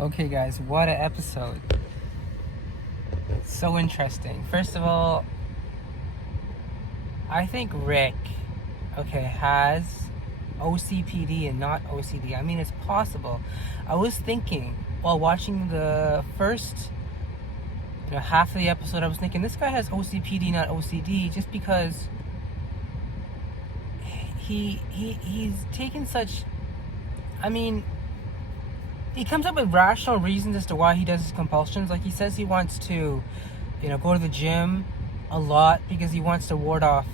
Okay, guys, what an episode. So interesting. First of all, I think Rick, has OCPD and not OCD. I mean, it's possible. I was thinking while watching the first, half of the episode, I was thinking this guy has OCPD, not OCD, just because he's taken such. I mean, he comes up with rational reasons as to why he does his compulsions. Like he says he wants to, go to the gym a lot because he wants to ward off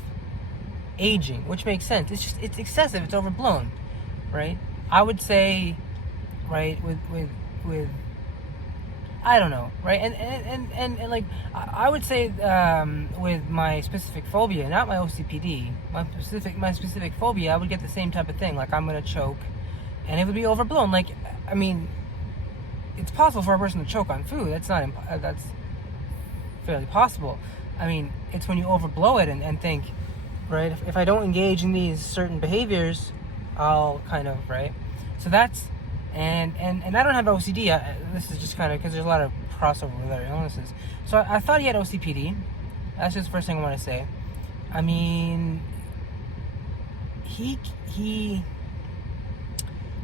aging, which makes sense. It's excessive. It's overblown, right? I would say, right, with I don't know, right? And like I would say with my specific phobia, not my OCPD, my specific phobia, I would get the same type of thing. Like I'm gonna choke, and it would be overblown. Like I mean, it's possible for a person to choke on food. That's fairly possible. I mean, it's when you overblow it and think, right? If I don't engage in these certain behaviors, I'll kind of, right? So that's and I don't have OCD. This is just kind of because there's a lot of crossover with other illnesses. So I thought he had OCPD. That's just the first thing I want to say. I mean, he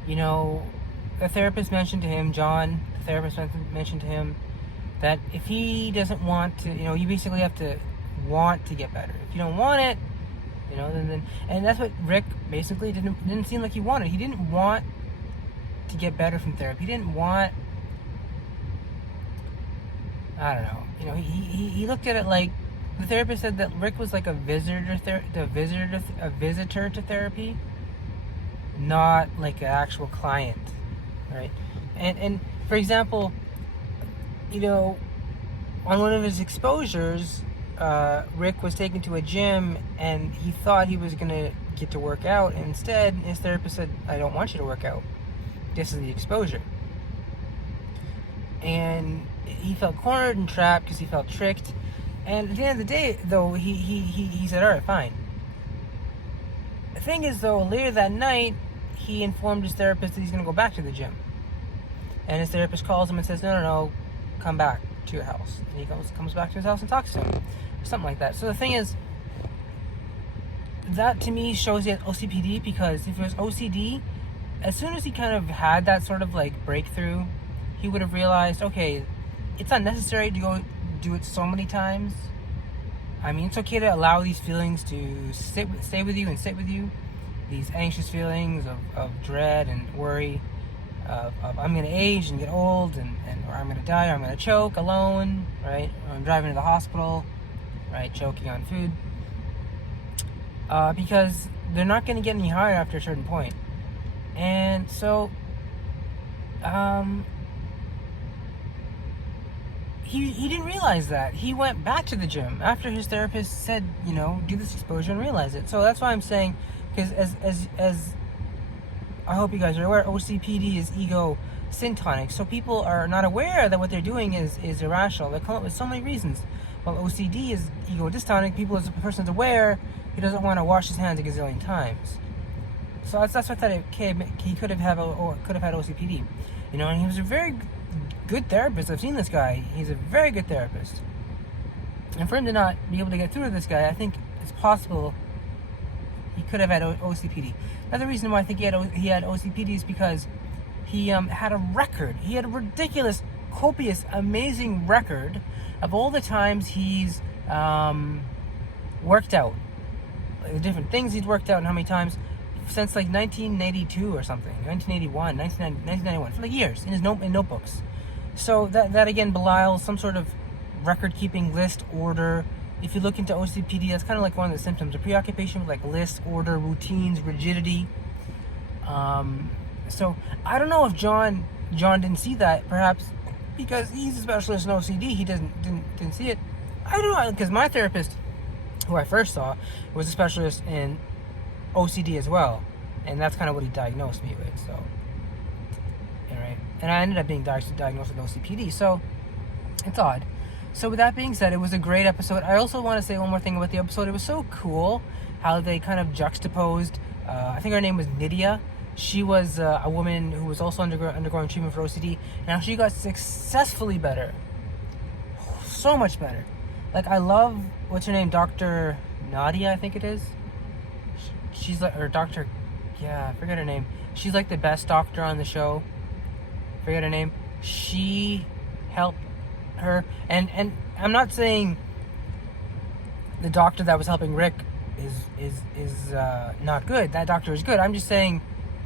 the therapist mentioned to him, John, the therapist mentioned to him that if he doesn't want to, you basically have to want to get better. If you don't want it, then and that's what Rick basically didn't seem like he wanted. He didn't want to get better from therapy. He didn't want, I don't know. He looked at it like the therapist said that Rick was like a visitor to therapy, not like an actual client, right? And for example, on one of his exposures, Rick was taken to a gym and he thought he was gonna get to work out. And instead, his therapist said, "I don't want you to work out. This is the exposure." And he felt cornered and trapped because he felt tricked. And at the end of the day, though, he said, "All right, fine." The thing is, though, later that night, he informed his therapist that he's gonna go back to the gym. And his therapist calls him and says, no, come back to your house. And he comes back to his house and talks to him. Or something like that. So the thing is, that to me shows he has OCPD, because if it was OCD, as soon as he kind of had that sort of like breakthrough, he would have realized, okay, it's not necessary to go do it so many times. I mean, it's okay to allow these feelings to stay with you and sit with you. These anxious feelings of dread and worry. Of I'm going to age and get old, or I'm going to die, or I'm going to choke alone, right? Or I'm driving to the hospital, right? Choking on food. Because they're not going to get any higher after a certain point. And so, he didn't realize that. He went back to the gym after his therapist said, do this exposure and realize it. So that's why I'm saying, because as I hope you guys are aware, OCPD is ego syntonic. So people are not aware that what they're doing is irrational. They come up with so many reasons. While OCD is ego dystonic, as a person's aware, he doesn't want to wash his hands a gazillion times. So that's what I thought he could have had OCPD. And he was a very good therapist. I've seen this guy. He's a very good therapist. And for him to not be able to get through to this guy, I think it's possible he could have had OCPD. Another reason why I think he had OCPD is because he had a record. He had a ridiculous, copious, amazing record of all the times he's worked out, like the different things he's worked out and how many times since like 1982 or something, 1981, 1991, for like years in notebooks. So that again belies some sort of record-keeping list, order. If you look into OCPD, that's kind of like one of the symptoms, a preoccupation with like lists, order, routines, rigidity. So I don't know if John didn't see that, perhaps because he's a specialist in OCD, he didn't see it. I don't know, because my therapist, who I first saw, was a specialist in OCD as well, and that's kind of what he diagnosed me with. So, right, and I ended up being diagnosed with OCPD. So it's odd. So with that being said, it was a great episode. I also want to say one more thing about the episode. It was so cool how they kind of juxtaposed, I think her name was Nydia. she was a woman who was also undergoing treatment for OCD, and how she got successfully better. So much better. Like, I love, what's her name? Dr. Nadia, I think it is. She's like, or Dr. Yeah, I forget her name. She's like the best doctor on the show. Forget her name. She helped her, and I'm not saying the doctor that was helping Rick is not good. That doctor is good. I'm just saying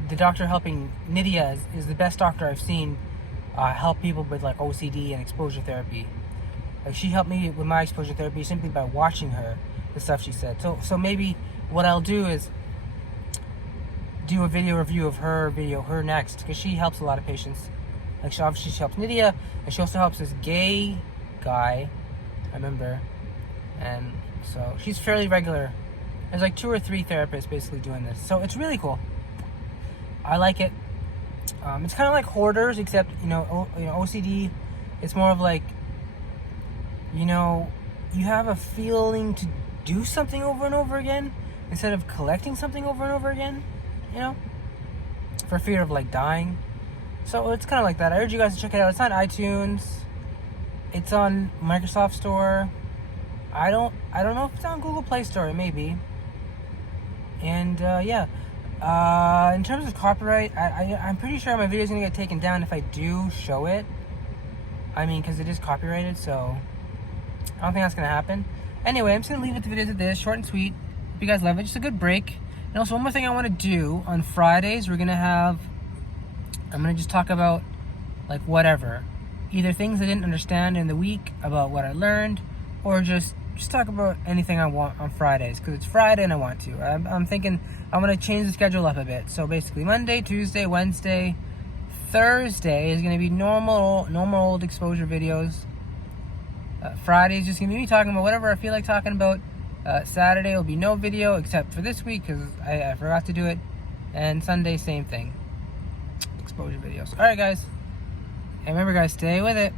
the doctor helping Nydia is the best doctor I've seen help people with like OCD and exposure therapy. Like, she helped me with my exposure therapy simply by watching her, the stuff she said. So maybe what I'll do is do a video review of her next, because she helps a lot of patients. Like, she helps Nydia, and she also helps this gay guy, I remember, and so she's fairly regular. There's like 2 or 3 therapists basically doing this, so it's really cool. I like it. It's kind of like Hoarders, except OCD. It's more of like, you have a feeling to do something over and over again instead of collecting something over and over again. For fear of like dying. So it's kind of like that. I urge you guys to check it out. It's on iTunes. It's on Microsoft Store. I don't know if it's on Google Play Store. Maybe. And yeah. In terms of copyright, I'm pretty sure my video is gonna get taken down if I do show it. I mean, because it is copyrighted, so I don't think that's gonna happen. Anyway, I'm just gonna leave it the video to this, short and sweet. Hope you guys love it. Just a good break. And also, one more thing I want to do on Fridays, I'm gonna just talk about like whatever, either things I didn't understand in the week about what I learned, or just talk about anything I want on Fridays, because it's Friday and I want to. I'm thinking I'm gonna change the schedule up a bit. So basically, Monday, Tuesday, Wednesday, Thursday is gonna be normal old exposure videos. Friday is just gonna be me talking about whatever I feel like talking about. Saturday will be no video except for this week because I forgot to do it, and Sunday same thing, exposure videos. All right, guys, and remember, guys, stay with it.